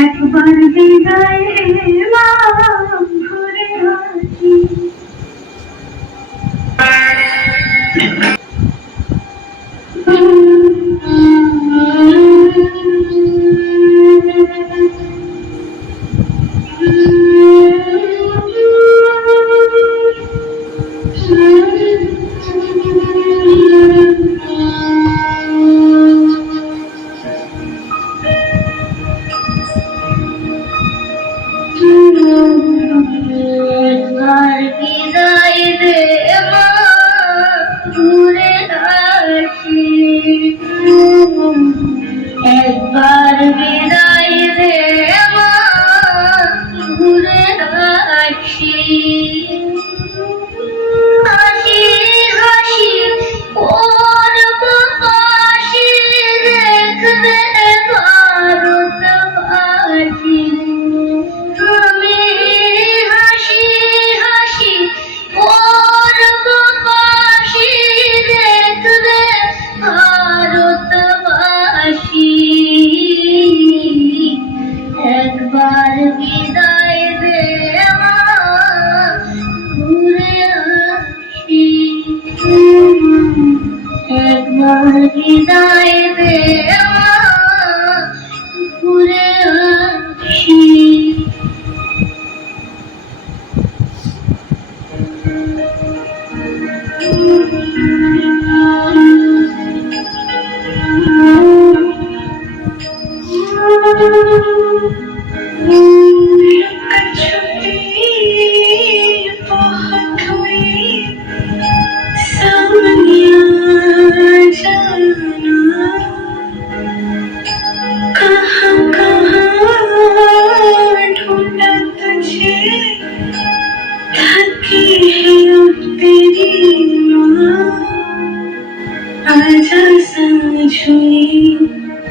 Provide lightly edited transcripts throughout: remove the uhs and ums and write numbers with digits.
একবার বিদায় এলাম ঘুরে আসি। একবার বিদায় দে মা ঘুরে আসি। একবার বিদায় দে মা ঘুরে আসি। হাসি হাসি করব হাসি দেখবে ভারতবাসী। আমি হাসি হাসি করব হাসি দেখবে ভারতবাসী। একবার বিদায় দে মা ঘুরে আসি। একবার বিদায় দে মা ঘুরে আসি। आजा समझुई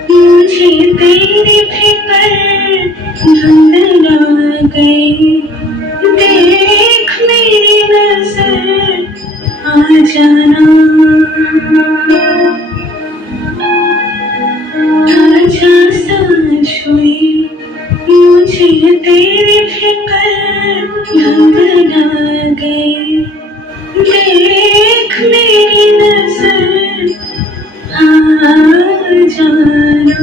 मुझे तेरी फिक्र धुंध ना गई। देख मेरी नजर आ जाना। आजा समझुई मुझे तेरी फिक्र धुंध ना गई। देख मेरी नजर आ जाना।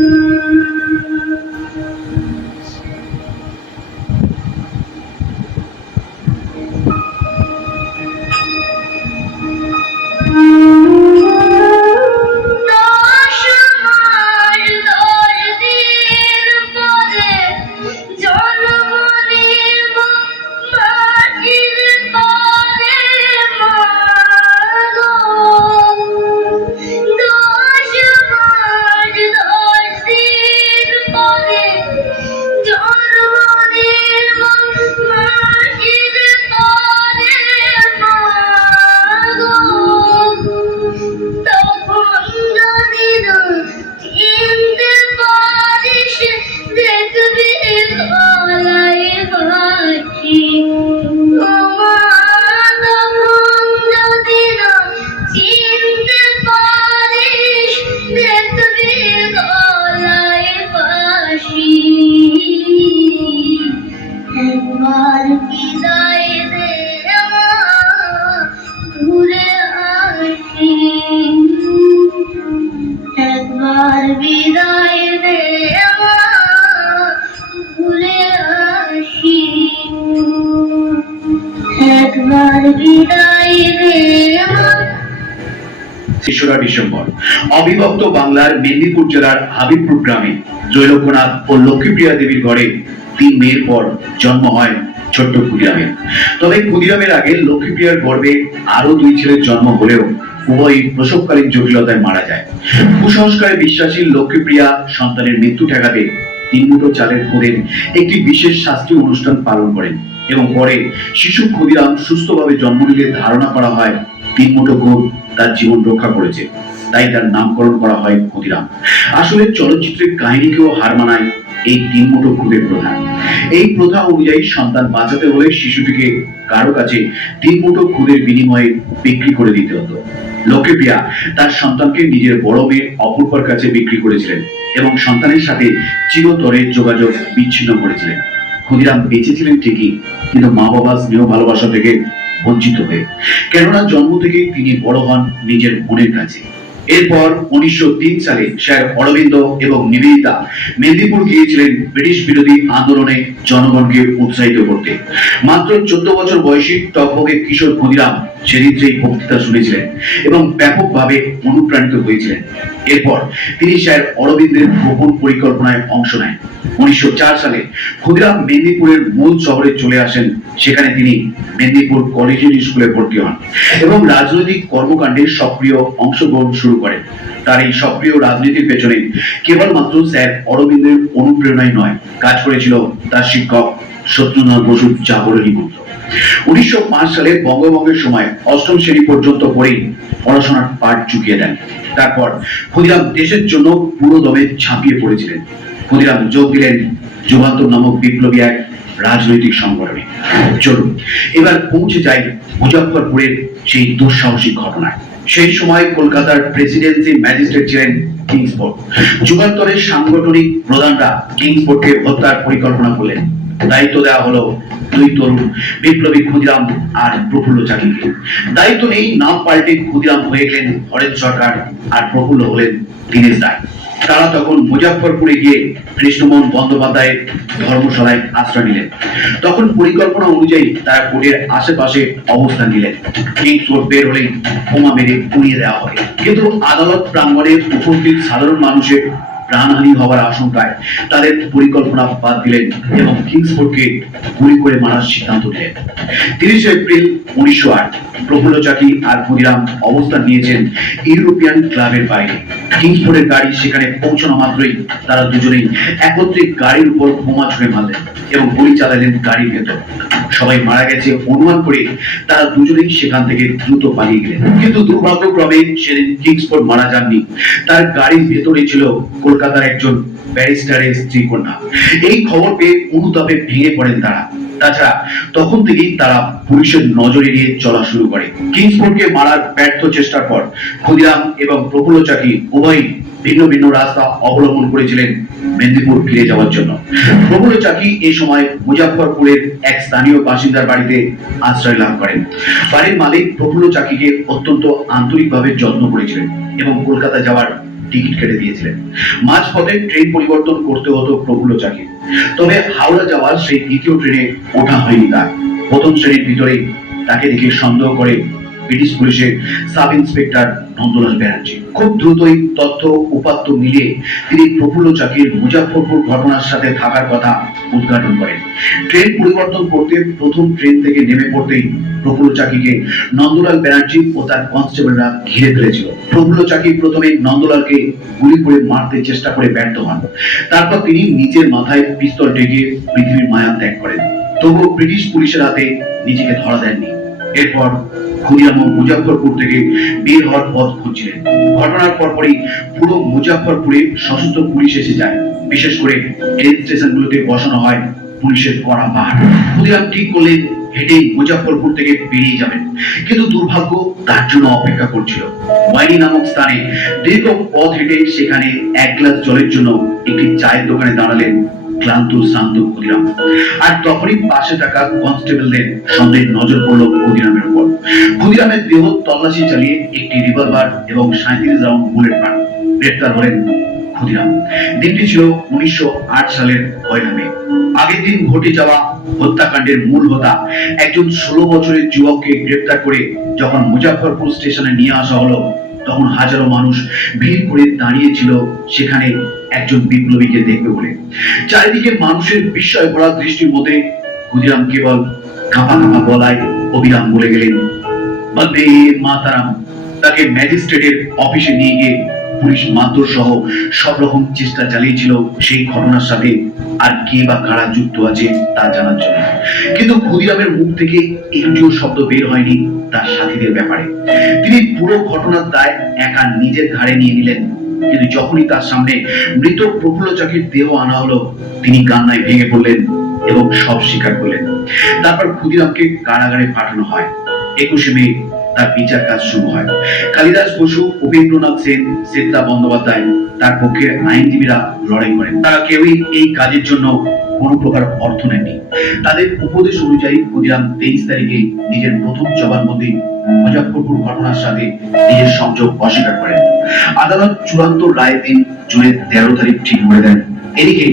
একবার বিদায় দে মা ঘুরে আসি। একবার বিদায় দে মা ঘুরে আসি। একবার বিদায় দে মা। ৩রা ডিসেম্বর অবিভক্ত বাংলার মেদিনীপুর জেলার হাবিবপুর গ্রামে জয়লক্ষ্যনাথ ও লক্ষ্মীপ্রিয়া দেবীর ঘরে ৩ মেয়ের পর জন্ম হয় ছোট্ট ক্ষুদিরামের। তবে ক্ষুদিরামের আগে লক্ষ্মীপ্রিয়ার গর্ভে আরো 2 ছেলের জন্ম হলেও উভয়ই প্রসবকালীন জটিলতায় মারা যায়। কুসংস্কারে বিশ্বাসী লক্ষ্মীপ্রিয়া সন্তানের মৃত্যু ঠেকাতে 3 মুঠো চালের খোঁজে একটি বিশেষ শাস্ত্রীয় অনুষ্ঠান পালন করেন এবং পরে শিশু ক্ষুদিরাম সুস্থভাবে জন্ম নিলে ধারণা করা হয় 3 মুঠো গুড় তার জীবন রক্ষা করেছে, তাই তার নামকরণ করা হয় ক্ষুদিরাম। আসলে চলচ্চিত্রের কাহিনীকেও হার মানায় এই 3 মুঠো গুড়ের প্রধান। এই প্রথা অনুযায়ী সন্তান বাঁচাতে হলে শিশুটিকে কারো কাছে 3 মুঠো খুদের বিনিময়ে বিক্রি করে দিতে হতো। লক্ষ্মীপ্রিয়া তার সন্তানকে নিজের বড় মেয়ে অপূর্বার কাছে বিক্রি করেছিলেন এবং সন্তানের সাথে চিরতরে যোগাযোগ বিচ্ছিন্ন করেছিলেন। ক্ষুদিরাম বেঁচে ছিলেন ঠিকই, কিন্তু মা বাবার স্নেহ ভালোবাসা থেকে বঞ্চিত হয়ে, কেননা জন্ম থেকে তিনি বড় হন নিজের বোনের কাছে। এরপর 1903 সালে স্যার অরবিন্দ এবং নিবেদিতা মেদিনীপুর গিয়েছিলেন ব্রিটিশ বিরোধী আন্দোলনে জনগণকে উৎসাহিত করতে। মাত্র 14 বছর বয়সী টকবকে কিশোর ক্ষুদিরাম সেদিন সেই বক্তৃতা শুনেছিলেন এবং ব্যাপকভাবে অনুপ্রাণিত হয়েছিলেন। এরপর তিনি স্যার অরবিন্দের গোপন পরিকল্পনায় অংশ নেন। 1904 সালে ক্ষুদিরাম মেদিনীপুরের মূল শহরে চলে আসেন। সেখানে তিনি মেদিনীপুর কলেজিয়েট স্কুলে ভর্তি হন এবং রাজনৈতিক কর্মকাণ্ডে সক্রিয় অংশগ্রহণ শুরু করেন। তার এই সক্রিয় রাজনীতির পেছনে কেবলমাত্র স্যার অরবিন্দের অনুপ্রেরণাই নয়, কাজ করেছিল তার শিক্ষক সত্যেন্দ্রনাথ বসুর জাগরণী মন্ত্র। 1905 সালে বঙ্গভঙ্গের সময় 8ম শ্রেণী পর্যন্ত পড়েই পড়াশোনার পাঠ চুকিয়ে দেন। তারপর ক্ষুদিরাম দেশের জন্য পুরো দমে ঝাঁপিয়ে পড়েছিলেন। ক্ষুদিরাম যোগ দিলেন যুগান্তর নামক বিপ্লবী এক রাজনৈতিক সংগঠনে। চলুন এবার পৌঁছে যাই মুজফ্ফরপুরের সেই দুঃসাহসিক ঘটনায়। সেই সময় কলকাতার প্রেসিডেন্সি ম্যাজিস্ট্রেট ছিলেন কিংসফোর্ড। যুগান্তরের সাংগঠনিক প্রধানরা কিংসফোর্ডকে হত্যার পরিকল্পনা করলেন। দায়িত্ব দেওয়া হলো 2 তরুণ বিপ্লবী ক্ষুদিরাম আর প্রফুল্ল চাকিকে। দায়িত্ব নেই নাম পাল্টে ক্ষুদিরাম হয়ে গেলেন হরেন সরকার আর প্রফুল্ল হলেন দীনেশ রায়। তারা তখন মুজফ্ফরপুরে গিয়ে কৃষ্ণমোহন বন্দ্যোপাধ্যায়ের ধর্মশালায় আশ্রয় নিলেন। তখন পরিকল্পনা অনুযায়ী তারা কোর্টের আশেপাশে অবস্থান নিলেন। কিংসফোর্ড বের হলেই বোমা মেরে পুড়িয়ে দেওয়া হবে। কিন্তু আদালত প্রাঙ্গণে উপস্থিত সাধারণ মানুষের প্রাণহানি হওয়ার আশঙ্কায় তাদের পরিকল্পনা বাদ দিলেন এবং কিংসফোর্ডকে গুলি করে মারার সিদ্ধান্ত নিলেন। 30 এপ্রিল 1908 প্রফুল্ল চাকি আর ক্ষুদিরাম অবস্থান নিয়েছেন ইউরোপিয়ান ক্লাবের বাইরে। কিংসফোর্ডের গাড়ি সেখানে পৌঁছানো মাত্রই তারা দুজনেই একত্রে গাড়ির উপর বোমা ছুঁড়ে মারলেন এবং গুলি চালালেন গাড়ির ভেতর। সবাই মারা গেছে অনুমান করে তারা দুজনেই সেখান থেকে দ্রুত পালিয়ে গেলেন। কিন্তু দুর্ভাগ্যক্রমে সেদিন কিংসফোর্ড মারা যাননি। তার গাড়ির ভেতরে ছিল কলকাতার একজন ব্যারিস্টারের স্ত্রী কন্যা। এই খবর পেয়ে অনুতাপে ভেঙে পড়েন তারা। তাছাড়া তখন থেকেই তারা পুলিশের নজর এড়িয়ে চলা শুরু করে। কিংসফোর্ডকে মারার ব্যর্থ চেষ্টার পর ক্ষুদিরাম এবং প্রফুল্ল চাকি উভয়ই ভিন্ন ভিন্ন রাস্তা অবলম্বন করেছিলেন মেদিনীপুর ফিরে যাওয়ার জন্য। প্রফুল্ল চাকি এই সময় মুজফ্ফরপুরের এক স্থানীয় বাসিন্দার বাড়িতে আশ্রয় লাভ করেন। বাড়ির মালিক প্রফুল্ল চাকিকে অত্যন্ত আন্তরিকভাবে যত্ন করেছিলেন এবং কলকাতা যাওয়ার টিকিট কেটে দিয়েছিলেন। মাঝপথে ট্রেন পরিবর্তন করতে হতো প্রফুল্ল চাকি, তবে হাওড়া যাওয়ার সেই দ্বিতীয় ট্রেনে ওঠা হয়নি তার। প্রথম শ্রেণীর ভিতরেই তাকে দেখে সন্দেহ করে ব্রিটিশ পুলিশের সাব ইন্সপেক্টর নন্দলাল ব্যানার্জি। খুব দ্রুতই তথ্য উপাত্ত মিলিয়ে তিনি প্রফুল্ল চাকির মুজফ্ফরপুর ঘটনার সাথে থাকার কথা উদ্ঘাটন করেন। ট্রেন পরিবর্তন করতে প্রথম ট্রেন থেকে নেমে পড়তেই প্রফুল্ল চাকিকে নন্দলাল ব্যানার্জি ও তার কনস্টেবলরা ঘিরে ফেলেছিল। প্রফুল্ল চাকি প্রথমে নন্দলালকে গুলি করে মারতে চেষ্টা করে ব্যর্থ হন। তারপর তিনি নিজের মাথায় পিস্তল ঠেকিয়ে পৃথিবীর মায়া ত্যাগ করেন। তবুও ব্রিটিশ পুলিশের হাতে নিজেকে ধরা দেননি। এরপর ক্ষুদিরাম মুজফ্ফরপুর থেকে বের হওয়ার পথ খুঁজছিলেন। ঘটনার পরপরই পুরো মুজফ্ফরপুরে সশস্ত্র পুলিশ এসে যায়। বিশেষ করে ট্রেন স্টেশনগুলোতে বসানো হয় পুলিশের কড়া পাহাড়। ক্ষুদিরাম ঠিক করলেন হেঁটেই মুজফ্ফরপুর থেকে বেরিয়ে যাবেন, কিন্তু দুর্ভাগ্য তার জন্য অপেক্ষা করছিল। ওয়াইনি নামক স্থানে দীর্ঘ পথ হেঁটে সেখানে 1 গ্লাস জলের জন্য একটি চায়ের দোকানে দাঁড়ালেন ক্লান্ত শ্রান্ত ক্ষুদিরাম। আর তখনই পাশে থাকা কনস্টেবলদের সন্দেহের নজর পড়ল ক্ষুদিরামের উপর। ক্ষুদিরামের দেহ তল্লাশি চালিয়ে একটি রিভলভার এবং 37 রাউন্ড বুলেট পান। গ্রেপ্তার হলেন ক্ষুদিরাম। দিনটি ছিল 1908 সালের 1 মে। আগের দিন ঘটে যাওয়া হত্যাকাণ্ডের মূল হোতা একজন 16 বছরের যুবককে গ্রেপ্তার করে যখন মুজফ্ফরপুর স্টেশনে নিয়ে আসা হলো, তখন হাজারো মানুষ ভিড় করে দাঁড়িয়েছিল সেখানে একজন বিপ্লবীকে দেখবে বলে। চারিদিকে মানুষের বিস্ময় ভরা দৃষ্টির মধ্যে ক্ষুদিরাম কেবল কাঁপা কাঁপা গলায় অবিরাম বলে গেলেন, বন্দে মাতারাম। তাকে ম্যাজিস্ট্রেটের অফিসে নিয়ে গিয়ে পুলিশ মারধর সহ সব রকম চেষ্টা চালিয়েছিল সেই ঘটনার সাথে আর কে বা কারা যুক্ত আছে তা জানার জন্য। কিন্তু ক্ষুদিরামের মুখ থেকে একটিও শব্দ বের হয়নি তার সাথীদের ব্যাপারে। তিনি পুরো ঘটনার দায় একা নিজের ঘাড়ে নিয়ে নিলেন। কিন্তু যখনই তার সামনে মৃত প্রফুল্ল চাকির দেহ আনা হলো, তিনি কান্নায় ভেঙে পড়লেন এবং সব স্বীকার করলেন। তারপর ক্ষুদিরামকে কারাগারে পাঠানো হয়। 21শে মে তার বিচার কাজ শুরু হয়। কালিদাস বসু, উপেন্দ্রনাথ সেন, শ্বেতা বন্দ্যোপাধ্যায় তার পক্ষে আইনজীবীরা লড়াই করেন। তারা কেউই এই কাজের জন্য কোনো প্রকার অর্থ নেননি। তাদের উপদেশ অনুযায়ী ক্ষুদিরাম 23 তারিখে নিজের প্রথম জবানবন্দি মুজাফফরপুর ঘটনার সাথে নিজের সংযোগ অস্বীকার করেন। আদালত চূড়ান্ত রায়ের দিন জুনের 13 তারিখ ঠিক করে দেন। এদিকে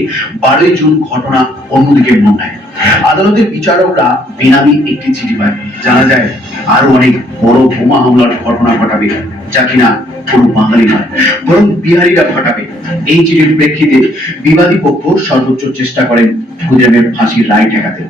12 জুন ঘটনা অন্যদিকে মোড় নেয়। আদালতের বিচারকরা বেনামি একটি চিঠি পায়। জানা যায় আরো অনেক বড় বোমা হামলার ঘটনা ঘটাবে, যা কিনা কোনো বাঙালি নয় বরং বিহারিরা ঘটাবে। এই চিঠির প্রেক্ষিতে বিবাদী পক্ষ সর্বোচ্চ চেষ্টা করেন ক্ষুদিরামের ফাঁসির রায় ঠেকাতে।